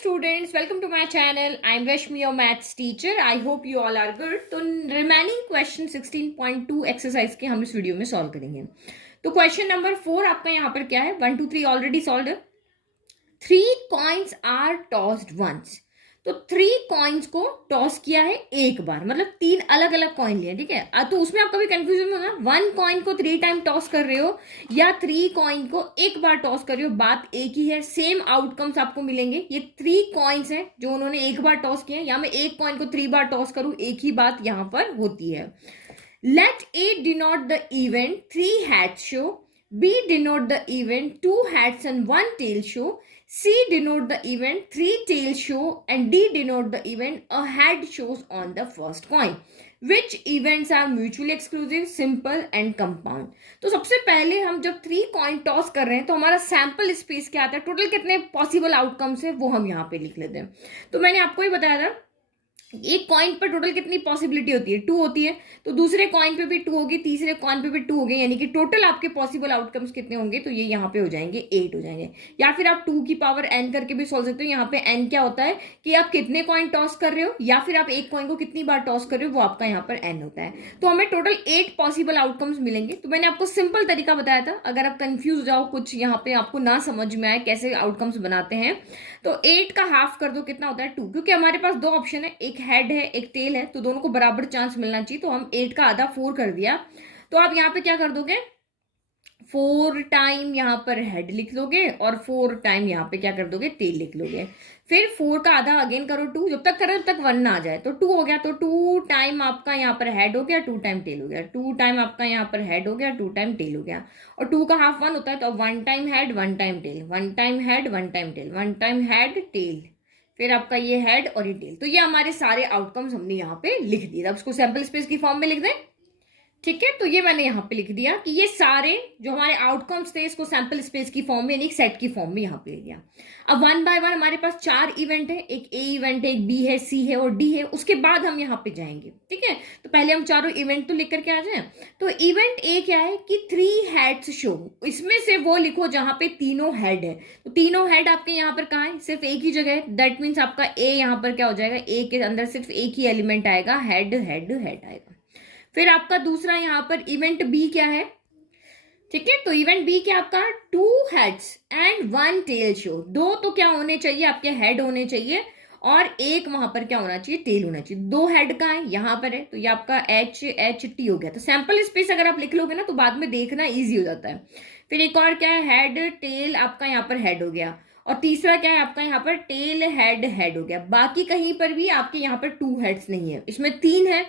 students, welcome to my channel. I'm Rashmi, your maths teacher. I hope you all are good. तो remaining question 16.2 exercise के हम इस video में solve करेंगे. तो क्वेश्चन नंबर 4 आपका यहाँ पर क्या है? 1 2 3 ऑलरेडी सॉल्व है. 3 कॉइन्स आर टॉस्ड वंस. तो 3 कॉइन्स को टॉस किया है एक बार, मतलब 3 अलग अलग कॉइन लिए. ठीक है, तो उसमें आपका भी कंफ्यूजन होना, 1 कॉइन को 3 टाइम टॉस कर रहे हो या 3 कॉइन को एक बार टॉस कर रहे हो, बात एक ही है. सेम आउटकम्स आपको मिलेंगे. ये 3 कॉइन्स हैं जो उन्होंने एक बार टॉस किए हैं, या मैं एक कॉइन को 3 बार टॉस करूं, एक ही बात यहां पर होती है. Let A denote the event 3 heads show. B denote the event 2 hats and 1 tail show. C denote the event 3 tails show and D denote the event a head shows on the first coin. Which events are mutually exclusive, simple and compound? तो सबसे पहले हम जब 3 coin toss कर रहे हैं तो हमारा सैंपल स्पेस क्या आता है, टोटल कितने पॉसिबल आउटकम्स है वो हम यहाँ पे लिख लेते हैं. तो मैंने आपको ही बताया था एक कॉइन पर टोटल कितनी पॉसिबिलिटी होती है, 2 होती है. तो दूसरे कॉइन पे भी 2 होगी, तीसरे कॉइन पे भी 2 होगी, यानी कि टोटल आपके पॉसिबल आउटकम्स कितने होंगे, तो ये यहाँ पे हो जाएंगे 8 हो जाएंगे. या फिर आप 2 की पावर n करके भी सोच सकते हो. यहाँ पे n क्या होता है कि आप कितने कॉइन टॉस कर रहे हो, या फिर आप एक कॉइन को कितनी बार टॉस कर रहे हो, वो आपका यहाँ पर n होता है. तो हमें टोटल 8 पॉसिबल आउटकम्स मिलेंगे. तो मैंने आपको सिंपल तरीका बताया था. अगर आप कंफ्यूज हो जाओ, कुछ यहाँ पे आपको ना समझ में आए कैसे आउटकम्स बनाते हैं, तो 8 का हाफ कर दो, कितना होता है 2. क्योंकि हमारे पास 2 ऑप्शन है, एक हेड है एक टेल है, तो दोनों को बराबर चांस मिलना चाहिए. तो हम 8 का आधा 4 कर दिया. तो आप यहाँ पे क्या कर दोगे, 4 टाइम यहाँ पर हेड लिख दोगे और 4 टाइम यहाँ पे क्या कर दोगे, टेल लिख लोगे. फिर 4 का आधा अगेन करो 2, जब तक करो तब तक 1 ना आ जाए. तो 2 हो गया, तो 2 टाइम आपका यहाँ पर हेड हो गया, 2 टाइम टेल हो गया. 2 टाइम आपका यहाँ पर हेड हो गया, 2 टाइम टेल हो गया. और 2 का हाफ 1 होता है, तो 1 time head 1 time tail, 1 time head 1 time tail, 1 time head tail, फिर आपका ये हेड और ये टेल. तो ये हमारे सारे आउटकम्स हमने यहाँ पे लिख दिए. अब इसको सैंपल स्पेस की फॉर्म में लिख दें. ठीक है, तो ये मैंने यहाँ पे लिख दिया कि ये सारे जो हमारे आउटकम्स थे इसको सैंपल स्पेस की फॉर्म में, यानी एक सेट की फॉर्म में यहाँ पे लिख दिया. अब 1 बाय 1 हमारे पास 4 इवेंट है. एक ए इवेंट है, एक बी है, सी है और डी है. उसके बाद हम यहाँ पे जाएंगे. ठीक है, तो पहले हम चारों इवेंट तो लिख करके आ जाए. तो इवेंट ए क्या है कि 3 हेड्स शो. इसमें से वो लिखो जहां पे तीनों हेड है. तो तीनों हेड आपके यहाँ पर कहाँ है, सिर्फ एक ही जगह है. दैट मीन्स आपका ए यहाँ पर क्या हो जाएगा, ए के अंदर सिर्फ एक ही एलिमेंट आएगा, हेड हेड हेड आएगा. फिर आपका दूसरा यहाँ पर इवेंट बी क्या है. ठीक है, तो इवेंट बी क्या आपका 2 हेड्स एंड 1 टेल शो. 2 तो क्या होने चाहिए, आपके हेड होने चाहिए, और एक वहां पर क्या होना चाहिए, टेल होना चाहिए. 2 हेड का है यहाँ पर है, तो ये आपका एच एच टी हो गया. तो सैंपल स्पेस अगर आप लिख लोगे ना तो बाद में देखना इजी हो जाता है. फिर एक और क्या है, हेड टेल, आपका यहाँ पर हेड हो गया. और तीसरा क्या है आपका यहाँ पर टेल हेड हेड हो गया. बाकी कहीं पर भी आपके यहाँ पर 2 हेड्स नहीं है, इसमें 3 है.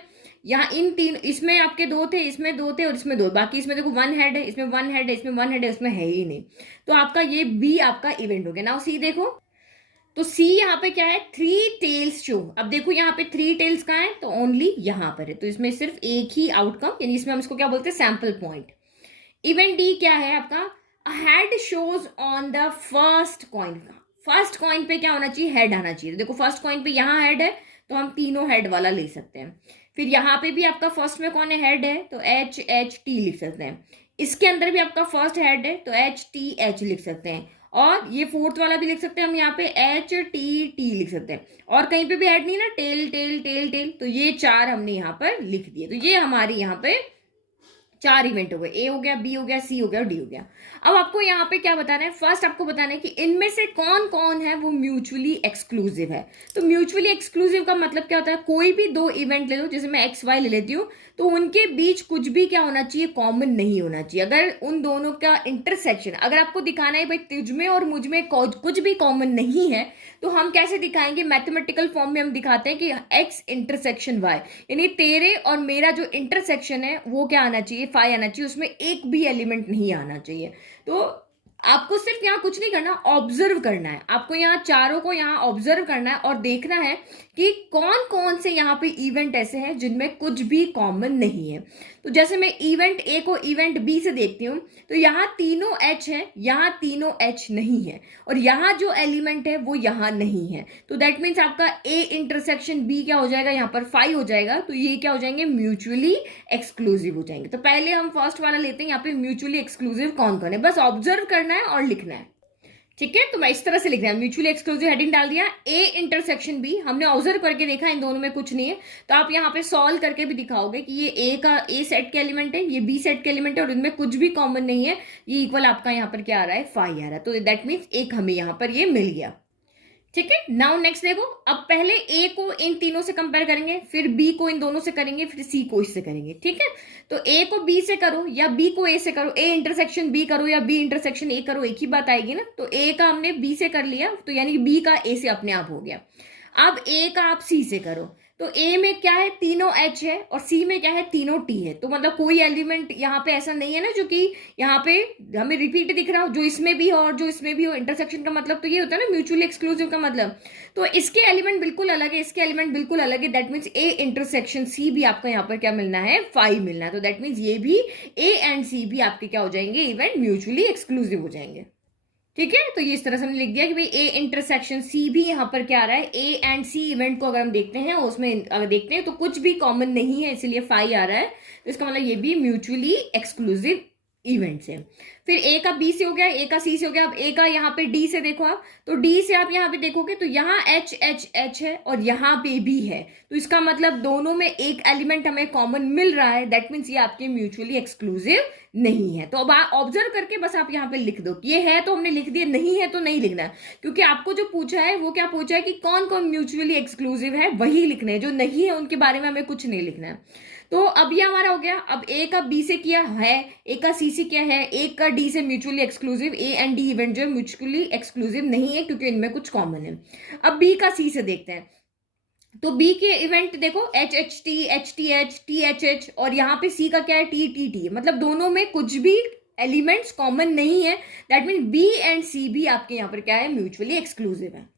यहाँ इन 3, इसमें आपके 2 थे, इसमें 2 थे और इसमें 2. बाकी इसमें देखो 1 हेड है, इसमें 1 हेड है, इसमें 1 हेड है, इसमें है ही नहीं. तो आपका ये बी आपका इवेंट हो गया. नाउ सी देखो, तो सी यहाँ पे क्या है, 3 टेल्स शो. अब देखो यहाँ पे 3 टेल्स कहाँ है, तो ओनली यहाँ पर है. तो इसमें सिर्फ एक ही आउटकम, यानी इसमें हम इसको क्या बोलते हैं, सैंपल पॉइंट. इवेंट डी क्या है आपका, head shows on the first coin. First coin पे क्या होना चाहिए, हेड आना चाहिए. देखो फर्स्ट कॉइन पे यहाँ हेड है, तो हम तीनों हेड वाला ले सकते हैं. फिर यहाँ पे भी आपका फर्स्ट में कौन है, हेड है, तो एच एच टी लिख सकते हैं. इसके अंदर भी आपका फर्स्ट हेड है, तो एच टी एच लिख सकते हैं. और ये फोर्थ वाला भी लिख सकते हैं हम, यहाँ पे एच टी टी लिख सकते हैं. और कहीं पे भी हेड नहीं ना, टेल टेल टेल टेल. तो ये 4 हमने यहाँ पर लिख दिए. तो ये हमारी यहाँ पे 4 इवेंट हो गए. ए हो गया, बी हो गया, सी हो गया और डी हो गया. अब आपको यहाँ पे क्या बताना है, फर्स्ट आपको बताना है कि इनमें से कौन कौन है वो म्यूचुअली एक्सक्लूसिव है. तो म्यूचुअली एक्सक्लूसिव का मतलब क्या होता है, कोई भी 2 इवेंट ले लो, जैसे मैं एक्स वाई ले लेती हूँ, तो उनके बीच कुछ भी क्या होना चाहिए, कॉमन नहीं होना चाहिए. अगर उन दोनों का इंटरसेक्शन, अगर आपको दिखाना है भाई तुझमें और मुझ में कुछ भी कॉमन नहीं है, तो हम कैसे दिखाएंगे, मैथमेटिकल फॉर्म में हम दिखाते हैं कि एक्स इंटरसेक्शन वाई, यानी तेरे और मेरा जो इंटरसेक्शन है वो क्या आना चाहिए, फाई आना चाहिए, उसमें एक भी एलिमेंट नहीं आना चाहिए. तो आपको सिर्फ यहाँ कुछ नहीं करना, ऑब्जर्व करना है. आपको यहाँ चारों को यहाँ ऑब्जर्व करना है और देखना है कि कौन कौन से यहाँ पे इवेंट ऐसे हैं जिनमें कुछ भी कॉमन नहीं है. तो जैसे मैं इवेंट ए को इवेंट बी से देखती हूँ, तो यहाँ तीनों एच है, यहाँ तीनों एच नहीं है, और यहाँ जो एलिमेंट है वो यहाँ नहीं है. तो दैट मीन्स आपका ए इंटरसेक्शन बी क्या हो जाएगा, यहाँ पर 5 हो जाएगा. तो ये क्या हो जाएंगे, म्यूचुअली एक्सक्लूसिव हो जाएंगे. तो पहले हम फर्स्ट वाला लेते हैं, यहाँ पे म्यूचुअली एक्सक्लूसिव कौन कौन है, बस ऑब्जर्व करना है और लिखना है. ठीक है, तो मैं इस तरह से लिख रहा हूं, म्यूचुअली एक्सक्लूसिव हेडिंग डाल दिया, ए इंटरसेक्शन बी, हमने ऑब्जर्व करके देखा इन दोनों में कुछ नहीं है, तो आप यहाँ पे सॉल्व करके भी दिखाओगे कि ये ए का ए सेट के एलिमेंट है, ये बी सेट के एलिमेंट है और इनमें कुछ भी कॉमन नहीं है, ये इक्वल आपका यहाँ पर क्या आ रहा है, 5 आ रहा है, तो दैट मीन्स एक हमें यहाँ पर ये मिल गया। ठीक है, नाउ नेक्स्ट देखो, अब पहले ए को इन तीनों से कंपेयर करेंगे, फिर बी को इन दोनों से करेंगे, फिर सी को इससे करेंगे। ठीक है, तो ए को बी से करो या बी को ए से करो, ए इंटरसेक्शन बी करो या बी इंटरसेक्शन ए करो, एक ही बात आएगी ना। तो ए का हमने बी से कर लिया, तो यानी बी का ए से अपने आप हो गया। अब ए का आप सी से करो, तो ए में क्या है, तीनों एच है, और सी में क्या है, तीनों टी है। तो मतलब कोई एलिमेंट यहाँ पे ऐसा नहीं है ना जो कि यहाँ पे हमें रिपीट दिख रहा हो, जो इसमें भी हो और जो इसमें भी हो। इंटरसेक्शन का मतलब तो ये होता है ना म्यूचुअली एक्सक्लूसिव का मतलब। तो इसके एलिमेंट बिल्कुल अलग है, इसके एलिमेंट बिल्कुल अलग है, that means A intersection C भी आपको यहाँ पर क्या मिलना है, 5 मिलना है। तो दैट मीन्स ये भी ए एंड सी भी आपके क्या हो जाएंगे, इवेंट म्यूचुअली एक्सक्लूसिव हो जाएंगे। ठीक है, तो ये इस तरह से हमने लिख दिया कि भाई ए इंटरसेक्शन सी भी यहाँ पर क्या आ रहा है, ए एंड सी इवेंट को अगर हम देखते हैं, उसमें अगर देखते हैं तो कुछ भी कॉमन नहीं है, इसलिए 5 आ रहा है। तो इसका मतलब ये भी म्यूचुअली एक्सक्लूसिव इवेंट्स है। फिर ए का बी से हो गया, ए का सी से हो गया। अब ए का यहाँ पे डी से देखो आप, तो डी से आप यहाँ पे देखोगे तो यहाँ एच एच एच है और यहाँ पे भी है, तो इसका मतलब दोनों में एक एलिमेंट हमें कॉमन मिल रहा है, दैट मीन्स ये आपके म्यूचुअली एक्सक्लूसिव नहीं है। तो अब आप ऑब्जर्व करके बस आप यहाँ पे लिख दो, ये है तो हमने लिख दिया, नहीं है तो नहीं लिखना, क्योंकि आपको जो पूछा है वो क्या पूछा है कि कौन कौन म्यूचुअली एक्सक्लूसिव है, वही लिखना है, जो नहीं है उनके बारे में हमें कुछ नहीं लिखना है। तो अब ये हमारा हो गया। अब ए का बी से किया है, ए का सी से क्या है, ए का डी से mutually exclusive, A and D event जो है म्यूचुअली एक्सक्लूसिव नहीं है क्योंकि इनमें कुछ कॉमन है। अब बी का सी से देखते हैं, तो बी के इवेंट देखो H H T H T H T H H, और यहाँ पे सी का क्या है, टी टी टी, मतलब दोनों में कुछ भी एलिमेंट्स कॉमन नहीं है, दैट मीन बी एंड सी भी आपके यहाँ पर क्या है, म्यूचुअली एक्सक्लूसिव है।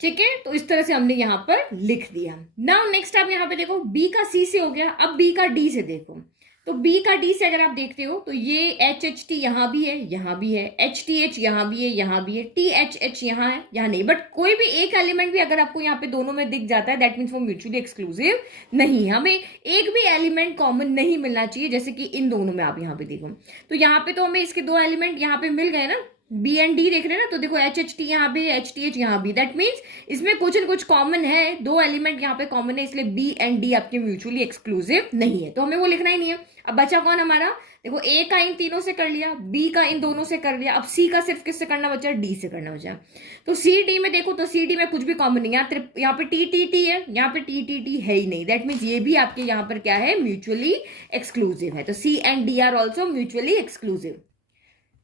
ठीक है, तो इस तरह से हमने यहां पर लिख दिया। नाउ नेक्स्ट आप यहां पे देखो, बी का सी से हो गया, अब बी का डी से देखो, तो बी का डी से अगर आप देखते हो तो ये एच एच टी यहां भी है, यहां भी है, एच टी एच यहां भी है, यहां भी है, टी एच एच यहां है, यहां नहीं, बट कोई भी एक एलिमेंट भी अगर आपको यहाँ पे दोनों में दिख जाता है, दैट मीन्स वो म्यूचुअली एक्सक्लूसिव नहीं है। हमें एक भी एलिमेंट कॉमन नहीं मिलना चाहिए, जैसे कि इन दोनों में आप यहाँ पे देखो, तो यहाँ पे तो हमें इसके दो एलिमेंट यहाँ पे मिल गए ना, बी एंड डी देख रहे हैं ना, तो देखो एच एच टी यहाँ भी, एच टी एच यहाँ भी, दैट मीन्स इसमें कुछ न कुछ कॉमन है, दो एलिमेंट यहाँ पे कॉमन है, इसलिए बी एंड डी आपके म्यूचुअली एक्सक्लूसिव नहीं है, तो हमें वो लिखना ही नहीं है। अब बचा कौन हमारा, देखो ए का इन तीनों से कर लिया, बी का इन दोनों से कर लिया, अब सी का सिर्फ किससे करना बचा, डी से करना बचा। तो सी डी में देखो, तो सी डी में कुछ भी कॉमन नहीं है, यहाँ पे टी टी टी है, यहाँ पे टी टी टी है ही नहीं, दैट मीन्स ये भी आपके यहाँ पर क्या है, म्यूचुअली एक्सक्लूसिव है। तो C and D are also mutually exclusive,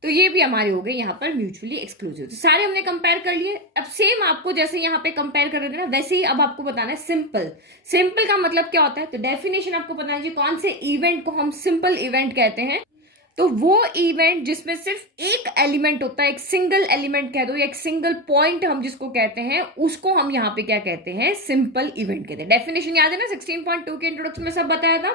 तो ये भी हमारे हो गए यहाँ पर म्यूचुअली एक्सक्लूसिव। तो सारे हमने कंपेयर कर लिए। अब सेम आपको जैसे यहाँ पे कंपेयर कर रहे थे ना, वैसे ही अब आपको बताना है सिंपल। सिंपल का मतलब क्या होता है, तो डेफिनेशन आपको बताना चाहिए कौन से इवेंट को हम सिंपल इवेंट कहते हैं। तो वो इवेंट जिसमें सिर्फ एक एलिमेंट होता है, एक सिंगल एलिमेंट कह दो या एक सिंगल पॉइंट हम जिसको कहते हैं, उसको हम यहाँ पे क्या कहते हैं, सिंपल इवेंट कहते हैं। डेफिनेशन याद है ना, 16.2 के इंट्रोडक्शन में सब बताया था।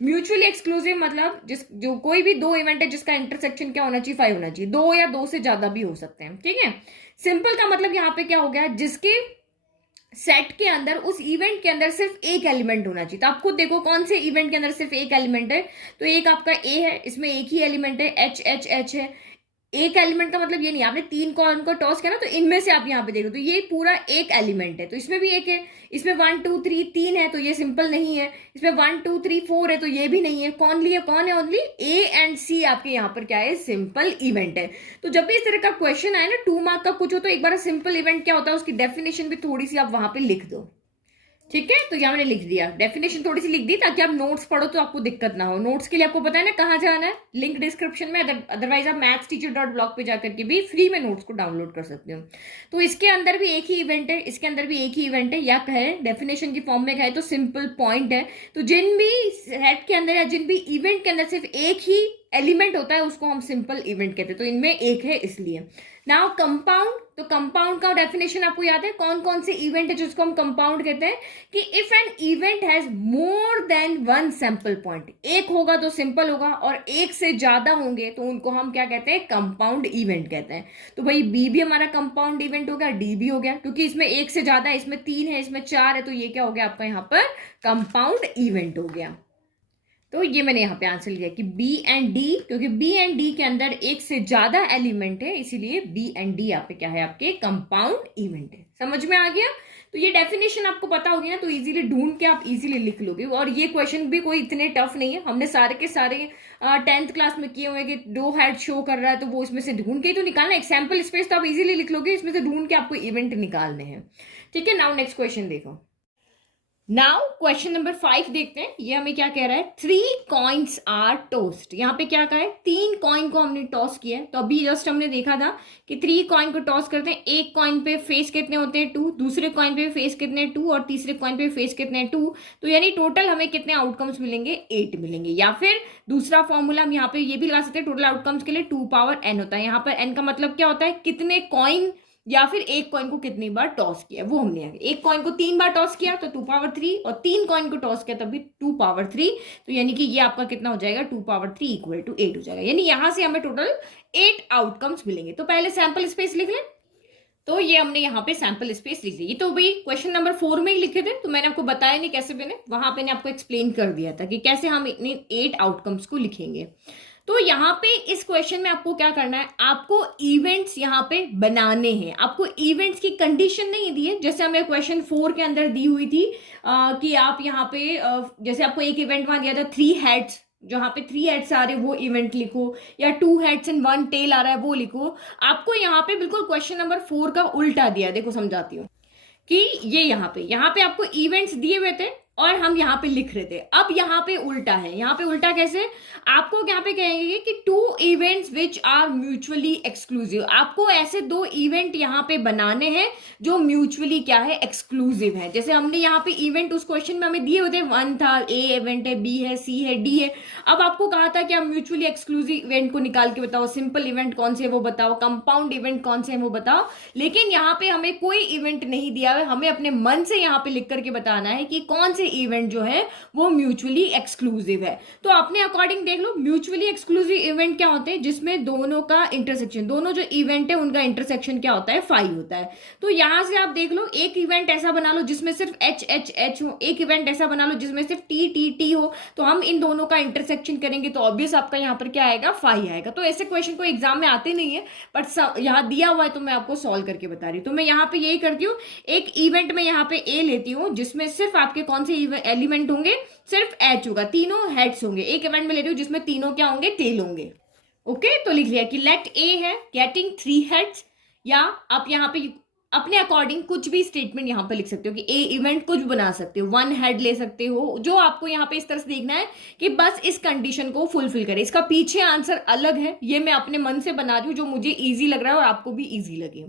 म्यूचुअली एक्सक्लूसिव मतलब जो कोई भी दो इवेंट है जिसका इंटरसेक्शन क्या होना चाहिए, 5 होना चाहिए, दो या दो से ज्यादा भी हो सकते हैं। ठीक है, सिंपल का मतलब यहाँ पे क्या हो गया, जिसके सेट के अंदर, उस इवेंट के अंदर सिर्फ एक एलिमेंट होना चाहिए। तो आप खुद देखो कौन से इवेंट के अंदर सिर्फ एक एलिमेंट है, तो एक आपका ए है, इसमें एक ही एलिमेंट है, एच एच एच है। एक एलिमेंट का मतलब ये नहीं आपने तीन कॉइन को टॉस किया ना, तो इनमें से आप यहाँ पे देखो तो ये पूरा एक एलिमेंट है, तो इसमें भी एक है, इसमें 1 2 3 3 है, तो ये सिंपल नहीं है, इसमें 1 2 3 4 है, तो ये भी नहीं है। कौन है, ओनली ए एंड सी आपके यहाँ पर क्या है, सिंपल इवेंट है। तो जब भी इस तरह का क्वेश्चन आए ना 2 मार्क का कुछ हो, तो एक बार सिंपल इवेंट क्या होता है उसकी डेफिनेशन भी थोड़ी सी आप वहां पे लिख दो। ठीक है, तो यहाँ मैंने लिख दिया, डेफिनेशन थोड़ी सी लिख दी ताकि आप नोट्स पढ़ो तो आपको दिक्कत ना हो। नोट्स के लिए आपको पता है ना कहाँ जाना है, लिंक डिस्क्रिप्शन में, अदरवाइज आप mathsteacher.blog पे जाकर के भी फ्री में नोट्स को डाउनलोड कर सकते हो। तो इसके अंदर भी एक ही इवेंट है, इसके अंदर भी एक ही इवेंट है, या कहे डेफिनेशन की फॉर्म में कहे तो सिंपल पॉइंट है। तो जिन भी सेट के अंदर या जिन भी इवेंट के अंदर सिर्फ एक ही एलिमेंट होता है उसको हम सिंपल इवेंट कहते हैं, तो इनमें एक है इसलिए। नाउ कंपाउंड, तो कंपाउंड का डेफिनेशन आपको याद है, कौन कौन से इवेंट है जिसको हम कंपाउंड कहते हैं, कि if an event has more than 1 sample point, एक होगा तो सिंपल होगा और एक से ज्यादा होंगे तो उनको हम क्या कहते हैं, कंपाउंड इवेंट कहते हैं। तो भाई बी भी हमारा कंपाउंड इवेंट हो गया, डी भी हो गया, क्योंकि इसमें एक से ज्यादा है, इसमें 3 है, इसमें 4 है, तो ये क्या हो गया आपका यहाँ पर कंपाउंड इवेंट हो गया। तो ये मैंने यहाँ पे आंसर लिया कि बी एंड डी, क्योंकि बी एंड डी के अंदर एक से ज्यादा एलिमेंट है, इसीलिए बी एंड डी यहाँ पे क्या है, आपके कंपाउंड इवेंट है। समझ में आ गया? तो ये डेफिनेशन आपको पता होगी ना, तो इजीली ढूंढ के आप इजीली लिख लोगे। और ये क्वेश्चन भी कोई इतने टफ नहीं है, हमने सारे के सारे 10th क्लास में किए हुए कि 2 हेड शो कर रहा है तो वो इसमें से ढूंढ के ही तो निकालना। एग्जाम्पल स्पेस तो आप इजीली लिख लोगे, इसमें से ढूंढ के आपको इवेंट निकालने हैं। ठीक है, नाउ नेक्स्ट क्वेश्चन देखो। नाउ क्वेश्चन नंबर 5 देखते हैं। ये हमें क्या कह रहा है, 3 कॉइन्स आर टॉस्ड। यहाँ पे क्या कहा है, 3 कॉइन को हमने टॉस किया है। तो अभी जस्ट हमने देखा था कि 3 कॉइन को टॉस करते हैं, एक कॉइन पे फेस कितने होते हैं 2, दूसरे कॉइन पे फेस कितने 2 और तीसरे कॉइन पे फेस कितने 2। तो यानी टोटल हमें कितने आउटकम्स मिलेंगे, 8 मिलेंगे। या फिर दूसरा फॉर्मूला हम यहाँ पे ये भी लगा सकते हैं, टोटल आउटकम्स के लिए 2 पावर n होता है। यहाँ पर n का मतलब क्या होता है, कितने कॉइन या फिर एक कॉइन को कितनी बार टॉस किया, वो हमने आगे। एक कॉइन को 3 बार टॉस किया तो 2 पावर 3, और 3 कॉइन को टॉस किया तब भी 2 पावर 3। तो यानी कि ये आपका कितना हो जाएगा, 2 पावर 3 इक्वल टू 8 हो जाएगा। यानी यहां से हमें टोटल 8 आउटकम्स मिलेंगे। तो पहले सैंपल स्पेस लिख लें। तो ये हमने यहाँ पे सैंपल स्पेस लिख ली। ये तो भाई क्वेश्चन नंबर 4 में ही लिखे थे, तो मैंने आपको बताया नहीं कैसे बने, वहां पे आपको एक्सप्लेन कर दिया था कि कैसे हम इतने 8 आउटकम्स को लिखेंगे। तो यहाँ पे इस क्वेश्चन में आपको क्या करना है, आपको इवेंट्स यहाँ पे बनाने हैं। आपको इवेंट्स की कंडीशन नहीं दी है, जैसे हमें क्वेश्चन 4 के अंदर दी हुई थी कि आप यहाँ पे जैसे आपको एक इवेंट वहां दिया था 3 हेड्स, जहां पे 3 हेड्स आ रहे वो इवेंट लिखो, या 2 हेड्स एंड 1 टेल आ रहा है वो लिखो। आपको यहाँ पे बिल्कुल क्वेश्चन नंबर 4 का उल्टा दिया। देखो समझाती हूँ कि ये यहाँ पे आपको इवेंट्स दिए हुए थे और हम यहाँ पे लिख रहे थे। अब यहाँ पे उल्टा है। यहाँ पे उल्टा कैसे, आपको यहाँ पे कहेंगे कि 2 events which are mutually exclusive. आपको ऐसे 2 इवेंट यहाँ पे बनाने हैं जो म्यूचुअली क्या है, एक्सक्लूसिव है। जैसे हमने यहाँ पे इवेंट उस क्वेश्चन में हमें दिए होते, 1 था, ए इवेंट है, बी है, सी है, डी है। अब आपको कहा था कि आप म्यूचुअली एक्सक्लूसिव इवेंट को निकाल के बताओ, सिंपल इवेंट कौन से है वो बताओ, कंपाउंड इवेंट कौन से है वो बताओ। लेकिन यहाँ पे हमें कोई इवेंट नहीं दिया है, हमें अपने मन से यहाँ पे लिख करके बताना है कि कौन से इवेंट जो है वो म्यूचुअली एक्सक्लूसिव है। तो अपने अकॉर्डिंग देख लो, म्यूचुअली एक्सक्लूसिव इवेंट क्या होते हैं, जिसमें दोनों का इंटरसेक्शन, दोनों जो इवेंट है उनका इंटरसेक्शन क्या होता है, 5 होता है। तो यहां से आप देख लो, एक इवेंट ऐसा बना लो जिसमें सिर्फ एच एच एच हो, एक इवेंट ऐसा बना लो जिसमें सिर्फ टी टी टी हो। तो हम इन दोनों का इंटरसेक्शन करेंगे तो ऑब्वियस आपका यहाँ पर क्या आएगा, 5 आएगा। तो ऐसे क्वेश्चन को एग्जाम में आते नहीं है, बट यहाँ दिया हुआ है तो मैं आपको सॉल्व करके बता रही हूँ। तो मैं यहाँ पे यही करती हूँ, एक इवेंट में यहाँ पे ए लेती हूँ जिसमें सिर्फ आपके कौन से एलिमेंट होंगे, सिर्फ एच होगा, तीनों हेड्स होंगे। एक इवेंट में ले रही हूं जिसमें तीनों क्या होंगे, टेल होंगे। ओके, तो लिख लिया कि लेट ए है गेटिंग 3 हेड्स, या आप यहाँ पे अपने अकॉर्डिंग कुछ भी स्टेटमेंट यहाँ पे लिख सकते हो कि ए इवेंट कुछ बना सकते हो, 1 हेड ले सकते हो। जो आपको यहाँ पे इस तरह से देखना है कि बस इस कंडीशन को फुलफिल करे। इसका पीछे आंसर अलग है, ये मैं अपने मन से बना रही हूँ जो मुझे इजी लग रहा है और आपको भी इजी लगे।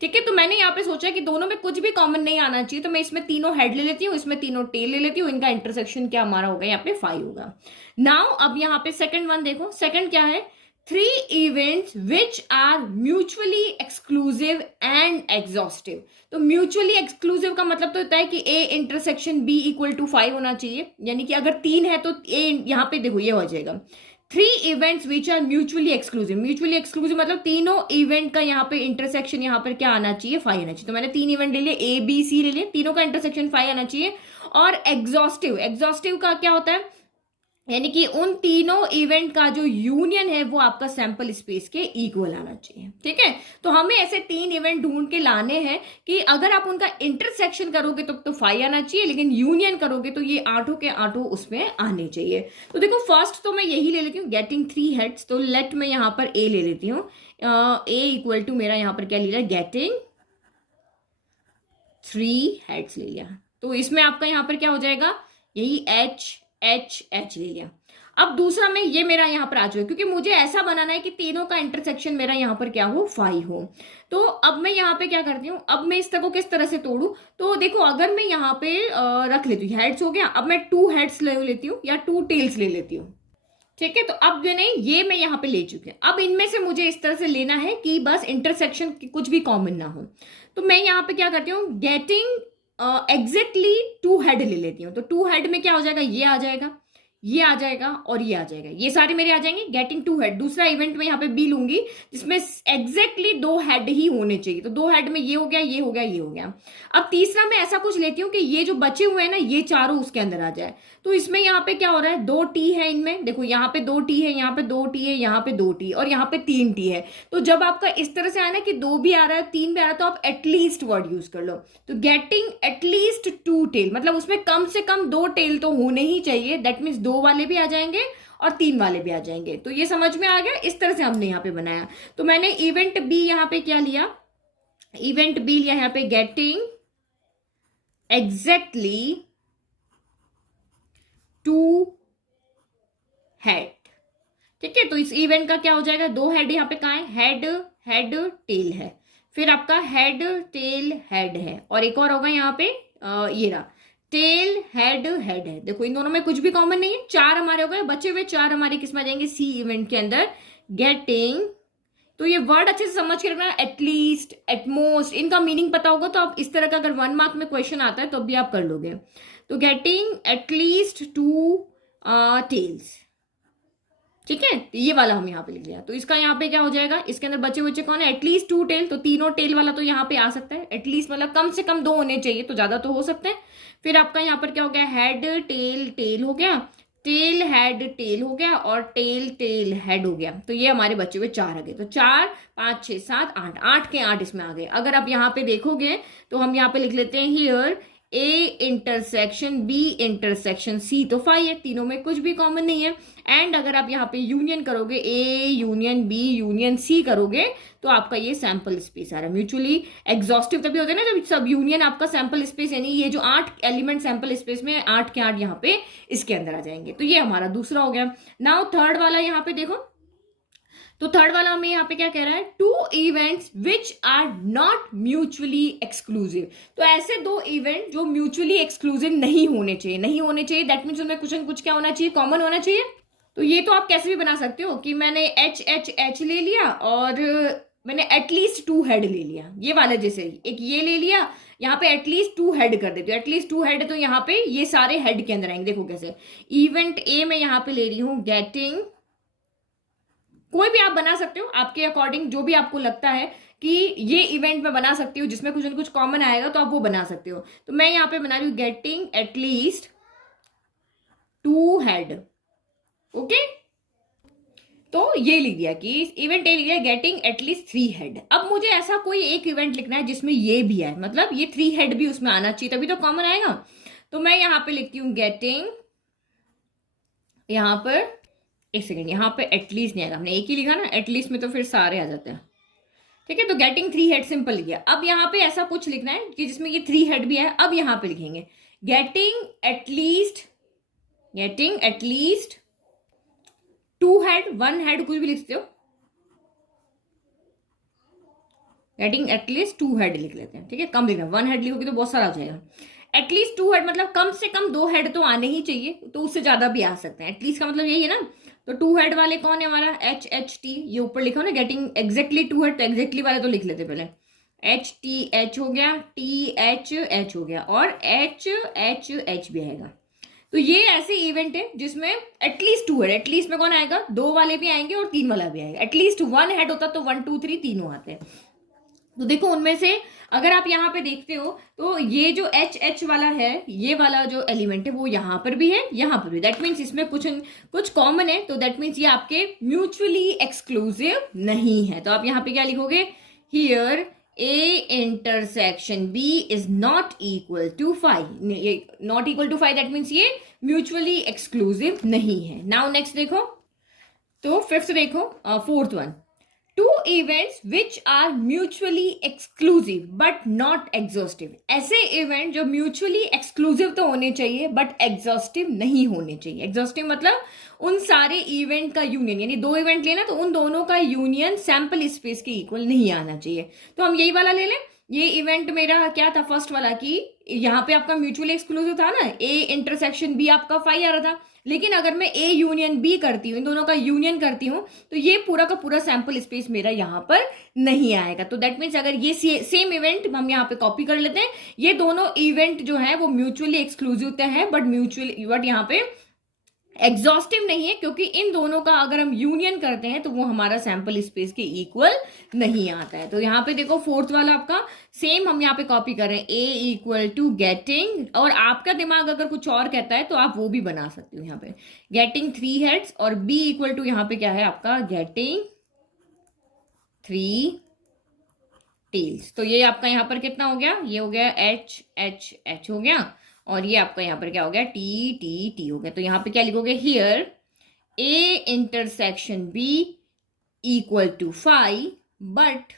ठीक है, तो मैंने यहाँ पे सोचा कि दोनों में कुछ भी कॉमन नहीं आना चाहिए, तो मैं इसमें तीनों हेड ले लेती हूँ, इसमें तीनों टेल ले लेती हूँ। इनका इंटरसेक्शन क्या हमारा होगा, यहाँ पे 5 होगा। नाउ अब यहाँ पे सेकंड वन देखो, सेकंड क्या है, 3 events which are mutually exclusive and exhaustive। तो mutually exclusive का मतलब तो होता है कि A intersection B equal to 5 होना चाहिए। यानी कि अगर 3 है तो A यहाँ पे देखो ये हो जाएगा 3 events which are mutually exclusive। mutually exclusive मतलब तीनों इवेंट का यहाँ पे इंटरसेक्शन यहाँ पर क्या आना चाहिए, 5 आना चाहिए। तो मैंने 3 इवेंट ले लिए, A B C ले लिए, तीनों का इंटरसेक्शन 5 आना चाहिए। और एग्जॉस्टिव, एग्जॉस्टिव का क्या होता है, यानी कि उन तीनों इवेंट का जो यूनियन है वो आपका सैंपल स्पेस के इक्वल आना चाहिए। ठीक है, तो हमें ऐसे 3 इवेंट ढूंढ के लाने हैं कि अगर आप उनका इंटरसेक्शन करोगे तो 5 आना चाहिए, लेकिन यूनियन करोगे तो ये 8 के 8 उसमें आने चाहिए। तो देखो फर्स्ट तो मैं यही ले लेती हूँ, गेटिंग 3 हेड्स। तो लेट मैं यहाँ पर ए ले लेती हूँ, ए इक्वल टू मेरा यहाँ पर क्या ले लिया, गेटिंग 3 हेड्स ले लिया। तो इसमें आपका यहाँ पर क्या हो जाएगा, यही एच एच एच ले लिया। अब दूसरा में ये मेरा यहाँ पर आ जाए, क्योंकि मुझे ऐसा बनाना है कि तीनों का इंटरसेक्शन मेरा यहाँ पर क्या हो, 5 हो। तो अब मैं यहाँ पे क्या करती हूँ, अब मैं इस तरह को किस तरह से तोड़ू। तो देखो अगर मैं यहाँ पे रख लेती हूँ, हेड्स हो गया, अब मैं 2 हेड्स ले लेती हूँ या 2 टेल्स ले लेती हूँ। ठीक है, तो अब जो नहीं ये मैं यहाँ पे ले चुकी हूँ। अब इनमें से मुझे इस तरह से लेना है कि बस इंटरसेक्शन कुछ भी कॉमन ना हो। तो मैं यहाँ पे क्या करती हूँ, गेटिंग एग्जैक्टली 2 हेड ले लेती हूँ। तो 2 हेड में क्या हो जाएगा, ये आ जाएगा, ये आ जाएगा और ये आ जाएगा, ये सारे मेरे आ जाएंगे गेटिंग टू हेड। दूसरा इवेंट में यहाँ पे बी लूंगी जिसमें एग्जैक्टली दो हेड ही होने चाहिए, तो दो हेड में ये हो गया, ये हो गया, ये हो गया। अब तीसरा मैं ऐसा कुछ लेती हूँ कि ये जो बचे हुए हैं ना ये चारों उसके अंदर आ जाए। तो इसमें यहाँ पे क्या हो रहा है, दो टी है इनमें, देखो यहाँ पे दो टी है, यहाँ पे दो टी है, यहाँ पे दो टी और यहाँ पे तीन टी है। तो जब आपका इस तरह से आना कि दो भी आ रहा है तीन भी आ रहा है तो आप एटलीस्ट वर्ड यूज कर लो। तो गेटिंग एटलीस्ट टू टेल मतलब उसमें कम से कम दो टेल तो होने ही चाहिए, दैट मीन्स दो वाले भी आ जाएंगे और तीन वाले भी आ जाएंगे। तो ये समझ में आ गया, इस तरह से हमने यहाँ पे बनाया। तो मैंने इवेंट बी यहाँ पे क्या लिया, इवेंट बी लिया यहाँ पे गेटिंग एग्जैक्टली टू हेड। ठीक है, तो इस इवेंट का क्या हो जाएगा, दो हेड यहाँ पे कहाँ है, हेड हेड टेल है, फिर आपका हेड टेल हेड है और एक और होगा यहाँ पे ये रहा टेल हेड हेड है। देखो इन दोनों में कुछ भी कॉमन नहीं है, चार हमारे हो गए, बचे हुए चार हमारे किस में आ जाएंगे, सी इवेंट के अंदर गेटिंग। तो ये वर्ड अच्छे से समझ के रखना, एटलीस्ट एटमोस्ट, इनका मीनिंग पता होगा तो आप इस तरह का अगर 1 मार्क में क्वेश्चन आता है तो भी आप कर लोगे। तो गेटिंग एटलीस्ट टू टेल्स, ठीक है, तो ये वाला हम यहाँ पे लिख लिया। तो इसका यहाँ पे क्या हो जाएगा, इसके अंदर बचे बच्चे कौन है, एटलीस्ट टू टेल, तो तीनों टेल वाला तो यहाँ पे आ सकता है, एटलीस्ट मतलब कम से कम दो होने चाहिए, तो ज्यादा तो हो सकते हैं। फिर आपका यहाँ पर क्या हो गया, हेड टेल टेल हो गया, टेल हेड टेल हो गया और टेल टेल हेड हो गया। तो ये हमारे बचे हुए चार आ गए। तो 4 5 6 7 8, 8 के 8 इसमें आ गए। अगर आप यहाँ पे देखोगे तो हम यहाँ पे लिख लेते हैं here A intersection B intersection C, तो 5 है, तीनों में कुछ भी कॉमन नहीं है। एंड अगर आप यहाँ पे यूनियन करोगे, A union B union C करोगे तो आपका ये सैंपल स्पेस आ रहा है। म्यूचुअली एग्जॉस्टिव तभी होता है ना जब सब यूनियन आपका सैंपल स्पेस, यानी ये जो 8 एलिमेंट सैंपल स्पेस में 8 के 8 यहाँ पे इसके अंदर आ जाएंगे। तो ये हमारा दूसरा हो गया। नाउ थर्ड वाला यहाँ पे देखो, तो थर्ड वाला हमें यहाँ पे क्या कह रहा है, two events which are not mutually exclusive. तो ऐसे दो इवेंट जो म्यूचुअली एक्सक्लूसिव नहीं होने चाहिए, नहीं होने चाहिए, दैट मीन्स उनमें कुछ न कुछ क्या होना चाहिए, कॉमन होना चाहिए। तो ये तो आप कैसे भी बना सकते हो कि मैंने एच एच एच ले लिया और मैंने एटलीस्ट टू हेड ले लिया, ये वाले जैसे एक ये ले लिया, यहाँ पे एटलीस्ट टू हेड कर देती हूँ, एटलीस्ट टू हेड, तो यहाँ पे ये सारे हेड के अंदर आएंगे। देखो कैसे, इवेंट ए में यहाँ पे ले रही हूँ गेटिंग, कोई भी आप बना सकते हो आपके अकॉर्डिंग, जो भी आपको लगता है कि ये इवेंट में बना सकती हूँ जिसमें कुछ न कुछ कॉमन आएगा तो आप वो बना सकते हो। तो मैं यहाँ पे बना रही हूँ getting at least to head. Okay, तो ये लिख दिया कि इवेंट ए लिख दिया गेटिंग एटलीस्ट 3 हेड। अब मुझे ऐसा कोई एक इवेंट लिखना है जिसमें ये भी आए, मतलब ये 3 हेड भी उसमें आना चाहिए तभी तो कॉमन आएगा। तो मैं यहाँ पे लिखती हूँ गेटिंग, यहाँ पर एक सेकेंड, यहाँ पे एटलीस्ट नहीं आएगा, हमने एक ही लिखा ना, एटलीस्ट में तो फिर सारे आ जाते हैं। ठीक है, तो गेटिंग 3 हेड सिंपल लिखा। अब यहाँ पे ऐसा कुछ लिखना है कि जिसमें ये 3 हेड भी है। अब यहाँ पे लिखेंगे गेटिंग एटलीस्ट 2 हेड, 1 हेड कुछ भी लिखते हो, गेटिंग एटलीस्ट 2 हेड लिख लेते हैं। ठीक है, कम लिखना, 1 हेड लिखोगे तो बहुत सारा हो जाएगा। एटलीस्ट 2 हेड मतलब कम से कम 2 हेड तो आने ही चाहिए, तो उससे ज्यादा भी आ सकते हैं। एटलीस्ट का मतलब यही है ना। तो 2 हेड वाले कौन है हमारा, एच एच टी, ये ऊपर लिखा ना गेटिंग एग्जैक्टली 2 हेड, तो एग्जैक्टली वाले तो लिख लेते पहले, एच टी एच हो गया, टी एच एच हो गया और एच एच एच भी आएगा। तो ये ऐसे इवेंट है जिसमें एटलीस्ट 2 हेड, एटलीस्ट में कौन आएगा, 2 वाले भी आएंगे और 3 वाला भी आएगा। एटलीस्ट 1 हेड होता तो 1 2 3 तीनों आते हैं। तो देखो उनमें से अगर आप यहाँ पे देखते हो तो ये जो एच एच वाला है, ये वाला जो एलिमेंट है वो यहाँ पर भी है, यहाँ पर भी, दैट मीन्स इसमें कुछ कॉमन है, तो दैट मीन्स ये आपके म्यूचुअली एक्सक्लूसिव नहीं है। तो आप यहाँ पे क्या लिखोगे, here A intersection B is not equal to 5, not equal to 5 that means ये म्यूचुअली एक्सक्लूसिव नहीं है। नाउ नेक्स्ट देखो, तो फिफ्थ देखो, fourth one, two events which are mutually exclusive but not exhaustive. ऐसे इवेंट जो म्यूचुअली एक्सक्लूसिव तो होने चाहिए बट एग्जॉस्टिव नहीं होने चाहिए। एग्जॉस्टिव मतलब उन सारे इवेंट का यूनियन, यानी 2 इवेंट लेना तो उन दोनों का यूनियन सैंपल स्पेस के इक्वल नहीं आना चाहिए। तो हम यही वाला ले लें। ये इवेंट मेरा क्या था, फर्स्ट वाला, कि यहाँ पे आपका म्यूचुअली एक्सक्लूसिव था ना, ए इंटरसेक्शन बी आपका 5 आ रहा था, लेकिन अगर मैं ए यूनियन बी करती हूँ, इन दोनों का यूनियन करती हूँ, तो ये पूरा का पूरा सैंपल स्पेस मेरा यहाँ पर नहीं आएगा। तो दैट मीन्स अगर ये सेम इवेंट हम यहाँ पे कॉपी कर लेते हैं, ये दोनों इवेंट जो है वो म्यूचुअली एक्सक्लूसिव तो है बट यहाँ पे एग्जॉस्टिव नहीं है, क्योंकि इन दोनों का अगर हम यूनियन करते हैं तो वो हमारा सैंपल स्पेस के इक्वल नहीं आता है। तो यहाँ पे देखो फोर्थ वाला आपका सेम हम यहाँ पे कॉपी कर रहे हैं, ए इक्वल टू गेटिंग, और आपका दिमाग अगर कुछ और कहता है तो आप वो भी बना सकते हो यहाँ पे, गेटिंग 3 हेड्स, और बी इक्वल टू यहाँ पे क्या है आपका गेटिंग 3 टेल्स। तो ये आपका यहाँ पर कितना हो गया, ये हो गया एच एच एच हो गया, और ये आपका यहाँ पर क्या हो गया टी टी टी हो गया। तो यहाँ पे क्या लिखोगे, here A intersection B equal to 5 but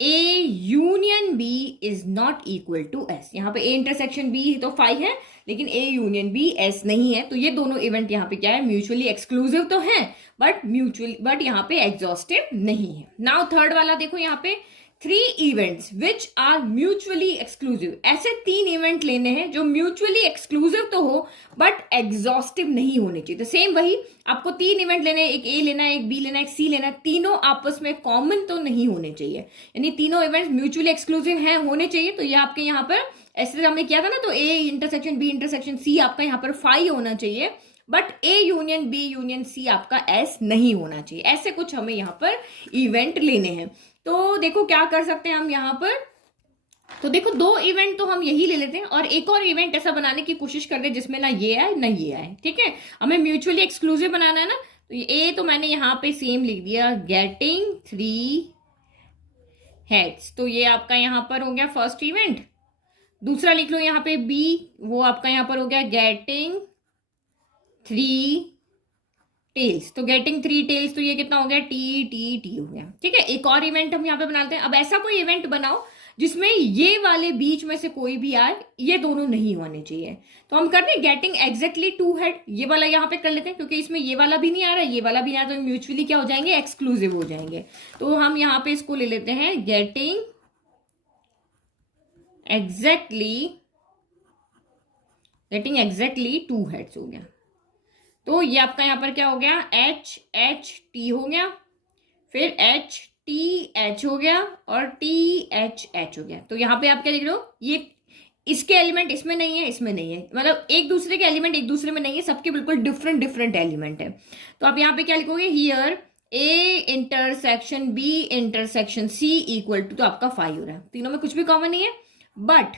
A union B is not equal to S. यहाँ पे ए इंटरसेक्शन बी तो 5 है, लेकिन ए यूनियन बी एस नहीं है। तो ये दोनों इवेंट यहाँ पे क्या है, म्यूचुअली एक्सक्लूसिव तो है बट यहाँ पे एग्जॉस्टिव नहीं है। नाउ थर्ड वाला देखो, यहाँ पे 3 events which are mutually exclusive. ऐसे 3 इवेंट लेने हैं जो म्यूचुअली एक्सक्लूसिव तो हो बट एग्जॉस्टिव नहीं होने चाहिए। तो सेम वही आपको 3 इवेंट लेने हैं, एक ए लेना है, एक बी लेना है, एक सी लेना है, तीनों आपस में कॉमन तो नहीं होने चाहिए, यानी तीनों इवेंट्स म्यूचुअली एक्सक्लूसिव हैं, होने चाहिए। तो ये आपके यहाँ पर ऐसे हमने किया था ना, तो A intersection B intersection C आपका यहाँ पर 5 होना चाहिए, but A union B union C आपका एस नहीं होना चाहिए। ऐसे कुछ हमें यहाँ पर इवेंट लेने हैं। तो देखो क्या कर सकते हैं हम यहाँ पर, तो देखो 2 इवेंट तो हम यही ले लेते हैं, और एक और इवेंट ऐसा बनाने की कोशिश करते हैं जिसमें ना ये आए ना ये आए, ठीक है। हमें म्यूचुअली एक्सक्लूसिव बनाना है ना, तो ए तो मैंने यहाँ पे सेम लिख दिया, गेटिंग 3 हेड्स। तो ये आपका यहाँ पर हो गया फर्स्ट इवेंट। दूसरा लिख लो यहाँ पे बी, वो आपका यहाँ पर हो गया गेटिंग 3 टेल्स। तो गेटिंग 3 टेल्स, तो ये कितना हो गया टी टी टी हो गया, ठीक है। एक और इवेंट हम यहाँ पे बनाते हैं। अब ऐसा कोई इवेंट बनाओ जिसमें ये वाले बीच में से कोई भी आए, ये दोनों नहीं होने चाहिए। तो हम करते हैं गेटिंग एग्जैक्टली 2 हेड, ये वाला यहाँ पे कर लेते हैं, क्योंकि इसमें ये वाला भी नहीं आ रहा है, ये वाला भी नहीं आ रहा, तो म्यूचुअली क्या हो जाएंगे, एक्सक्लूसिव हो जाएंगे। तो हम यहाँ पे इसको ले लेते हैं गेटिंग एग्जैक्टली 2 हेड्स हो गया। तो ये आपका यहाँ पर क्या हो गया, एच एच टी हो गया, फिर एच टी एच हो गया, और टी एच एच हो गया। तो यहाँ पे आप क्या लिख रहे हो, ये इसके एलिमेंट इसमें नहीं है, इसमें नहीं है, मतलब एक दूसरे के एलिमेंट एक दूसरे में नहीं है, सबके बिल्कुल डिफरेंट डिफरेंट एलिमेंट है। तो आप यहाँ पे क्या लिखोगे, here A intersection B intersection C equal to, तो आपका 5 हो रहा है, तीनों में कुछ भी कॉमन नहीं है। बट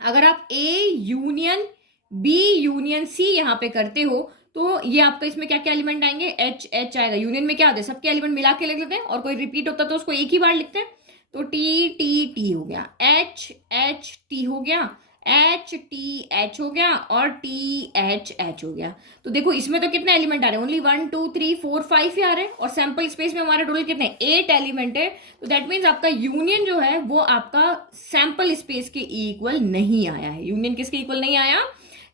अगर आप A union B union C यहाँ पे करते हो, तो ये आपका इसमें क्या क्या एलिमेंट आएंगे, एच एच आएगा। यूनियन में क्या आते हैं, सबके एलिमेंट मिला के लिख लेते हैं, और कोई रिपीट होता तो उसको एक ही बार लिखते हैं। तो टी टी टी हो गया, एच एच टी हो गया, एच टी एच हो गया, और टी एच एच हो गया। तो देखो इसमें तो कितने एलिमेंट आ रहे हैं, ओनली 1 2 3 4 5 ही आ रहे हैं, और सैंपल स्पेस में हमारे टोटल कितने 8 एलिमेंट है। तो दैट मीन्स आपका यूनियन जो है वो आपका सैंपल स्पेस के इक्वल नहीं आया है। यूनियन किसके इक्वल नहीं आया,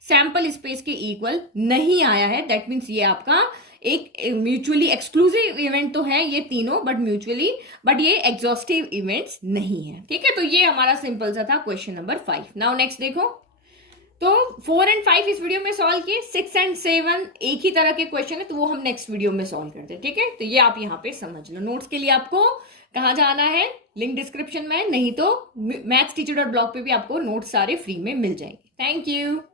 सैंपल स्पेस के इक्वल नहीं आया है। दैट मीन्स ये आपका एक म्यूचुअली एक्सक्लूसिव इवेंट तो है ये तीनों, बट ये एग्जॉस्टिव इवेंट्स नहीं है, ठीक है। तो ये हमारा सिंपल सा था क्वेश्चन नंबर 5। नाउ नेक्स्ट देखो, तो 4 और 5 इस वीडियो में सॉल्व किए, 6 और 7 एक ही तरह के क्वेश्चन है, तो वो हम नेक्स्ट वीडियो में सॉल्व करते हैं, ठीक है। तो ये आप यहाँ पे समझ लो। नोट्स के लिए आपको कहाँ जाना है, लिंक डिस्क्रिप्शन में, नहीं तो mathsteacher.blog पे भी आपको नोट्स सारे फ्री में मिल जाएंगे। Thank you.